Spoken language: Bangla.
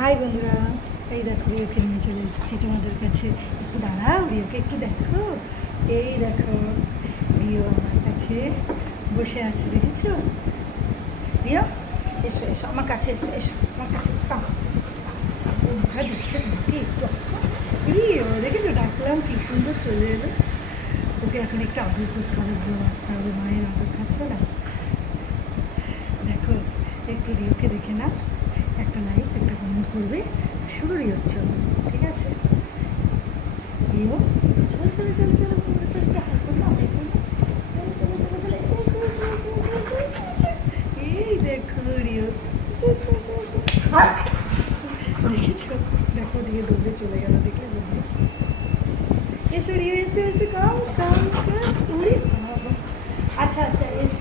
হাই বন্ধুরা, এই দেখো রিওকে নিয়ে চলে এসেছি তোমাদের কাছে। একটু দাঁড়াও, রিওকে একটু দেখো। এই দেখো রিও আমার কাছে বসে আছে, দেখেছো? রিও এসো এসো আমার কাছে, এসো এসো আমার কাছে এসো। বন্ধুরা দেখছে তোমাকে, একটু আসো। রিও দেখেছো, ডাকলাম কি সুন্দর চলে এলো। ওকে এখন একটু আদর করতে হবে, ভালোবাসতে হবে, মায়ের আদর খাচ্ছ না? দেখো একটু রিওকে দেখে না, একটা লাইক একটা কমেন্ট করবে, শুরু রিওর জন্য, ঠিক আছে? রিও চলো চলো চলো চলো, এই দেখো রিও দেখেছো, দেখো দিয়ে দৌড়ে চলে গেল, দেখলে বলবে এসো রিও এসো এসো, কাম কাম কাম। আচ্ছা আচ্ছা এসো।